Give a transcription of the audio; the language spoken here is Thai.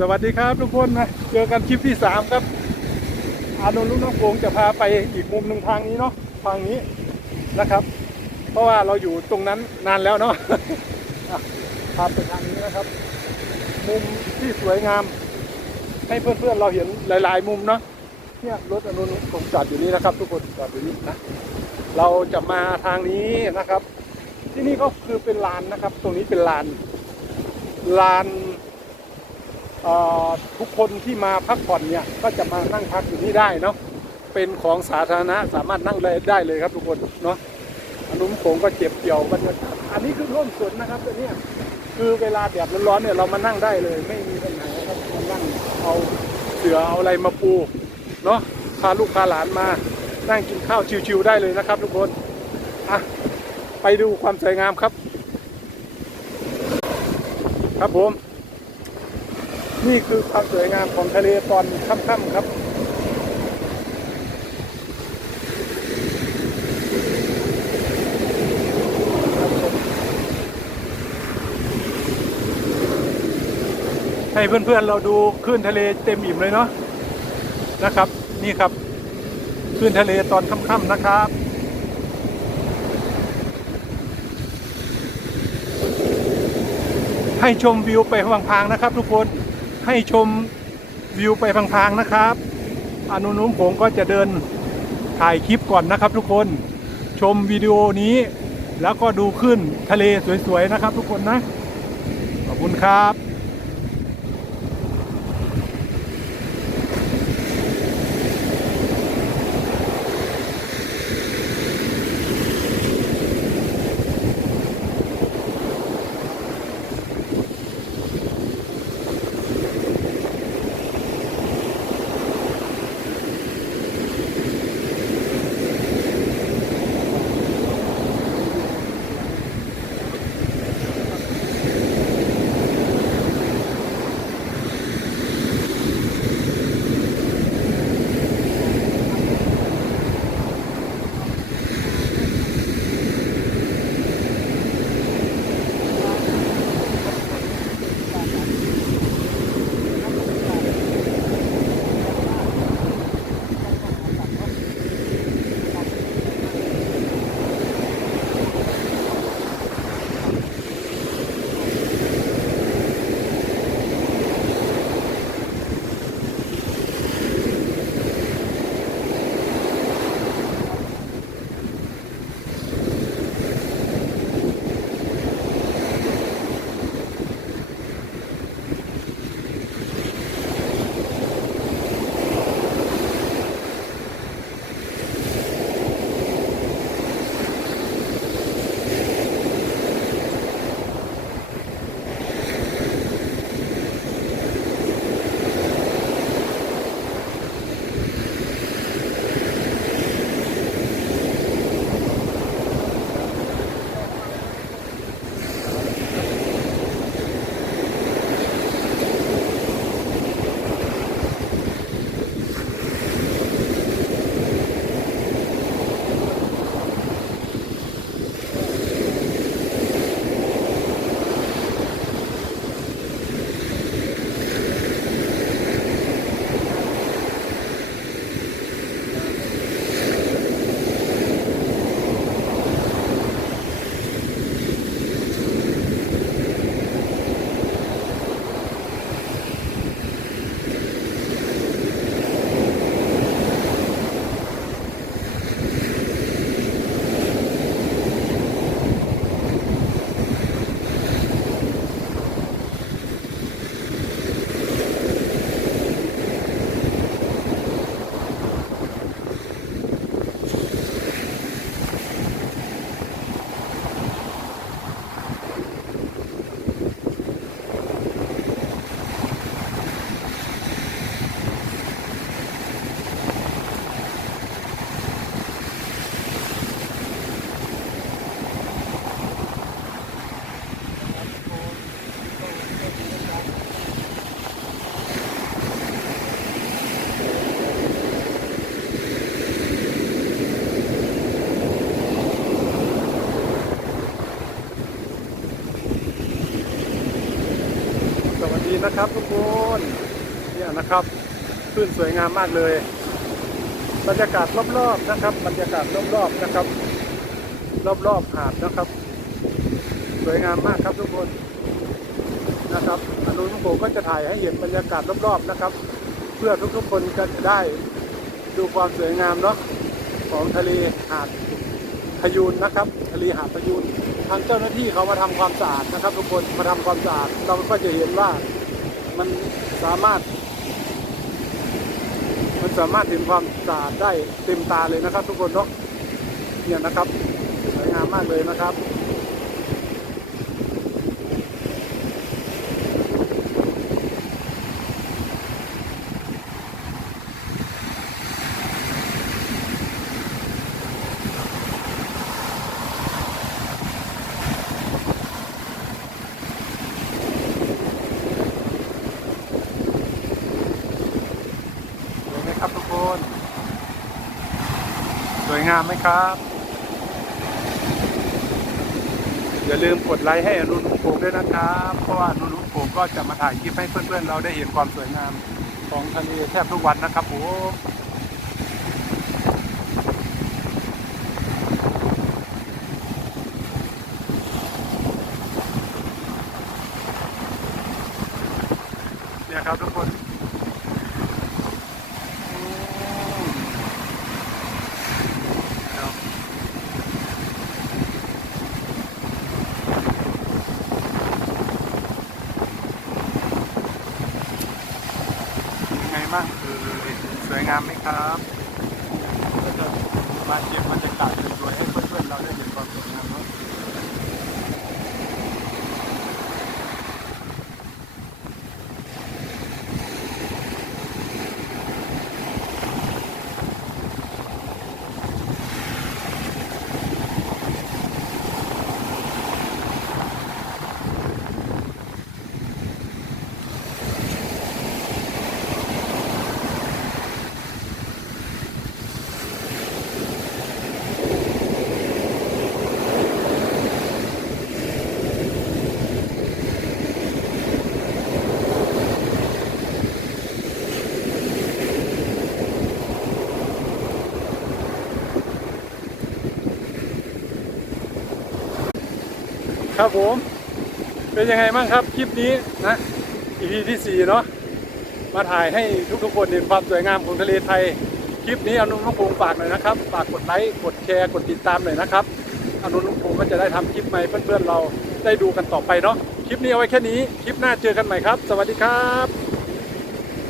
สวัสดีครับทุกคนนะเจอกันคลิปที่สามครับ อานนท์ลุงน้องโขงจะพาไปอีกมุมหนึ่งทางนี้เนาะทางนี้นะครับ เพราะว่าเราอยู่ตรงนั้นนานแล้วเนาะพาไปทางนี้นะครับ มุมที่สวยงาม ให้เพื่อนๆเราเห็นหลาย ๆ มุมเนาะเนี่ยรถอานนท์ผมจอดอยู่นี่นะครับ ทุกคนจอดอยู่นี่นะเราจะมาทางนี้นะครับ ที่นี่ก็คือเป็นลานนะครับ ตรงนี้เป็นลานลาน ทุกคนที่มาพักผ่อนเนี่ยก็จะมานั่งพักอยู่นี่ได้เนาะเป็นของสาธารณะสามารถนั่งเลยได้เลยครับทุกคนเนาะอนุมโขงก็เก็บเกี่ยวบรรยากาศอันนี้คือร่มสวนนะครับตัวเนี้ยคือเวลาแดดร้อนๆเนี่ยเรามานั่งได้เลย ไม่มีปัญหาครับมานั่งเอาเสือเอาอะไรมาปูเนาะพาลูกพาหลานมานั่งกินข้าวชิวๆได้เลยนะครับ ทุกคนอะไปดูความสวยงามครับ ครับผม นี่คือความสวยงามของทะเลตอนค่ำๆครับให้เพื่อนๆเราดูคลื่นทะเลเต็มอิ่มเลยเนาะนะครับ นี่ครับคลื่นทะเลตอนค่ำๆนะครับให้ชมวิวไปพางๆนะครับทุกคน ให้ชมวิวไปพางๆนะครับอนุนุมผมก็จะเดินถ่ายคลิปก่อนนะครับ ทุกคนชมวิดีโอนี้แล้วก็ดูขึ้นทะเลสวยๆนะครับ ทุกคนนะ ขอบคุณครับ นะครับทุกคนเนี่ยนะครับคลื่นสวยงามมากเลย บรรยากาศรอบๆนะครับ บรรยากาศรอบๆนะครับ รอบๆหาดนะครับ สวยงามมากครับทุกคนนะครับอนุนุโกก็จะถ่ายให้เห็นบรรยากาศรอบๆนะครับ เพื่อทุกๆคนก็จะได้ดูความสวยงามเนาะของทะเลหาดพยูนนะครับ ทะเลหาดพยูนทางเจ้าหน้าที่เขามาทำความสะอาดนะครับ ทุกคนมาทำความสะอาดเราก็จะเห็นว่า มันสามารถ มันสามารถเห็นความสะอาดได้เต็มตาเลยนะครับ ทุกคนเนาะเนี่ยนะครับสวยงามมากเลยนะครับ สวยไหมครับทุกคน ส วยงามไหมครับ อย่าลืมกดไลค์ให้อนุนุโปงด้วยนะครับ เพราะว่าอนุนุโปงก็จะมาถ่ายคลิปให้เพื่อนๆ เราได้เห็นความสวยงามของทะเลแทบทุกวันนะครับผมเนี่ยครับทุกคนอืมครับยังไง บ้างเออสวยงามไหมครับก็จะมาเก็บบรรยากาศสวยๆให้เพื่อนๆเราได้เห็นความสวยงามเนาะ ครับผม เป็นยังไงบ้างครับคลิปนี้นะ EP ที่สี่เนาะมาถ่ายให้ทุกๆคนเห็นความสวยงามของทะเลไทย คลิปนี้อนุนุพงศ์ฝากหน่อยนะครับฝากกดไลค์กดแชร์กดติดตามหน่อยนะครับอนุนุพงศ์ก็จะได้ทำคลิปใหม่เพื่อนๆเราได้ดูกันต่อไปเนาะคลิปนี้เอาไว้แค่นี้ คลิปหน้าเจอกันใหม่ครับ สวัสดีครับ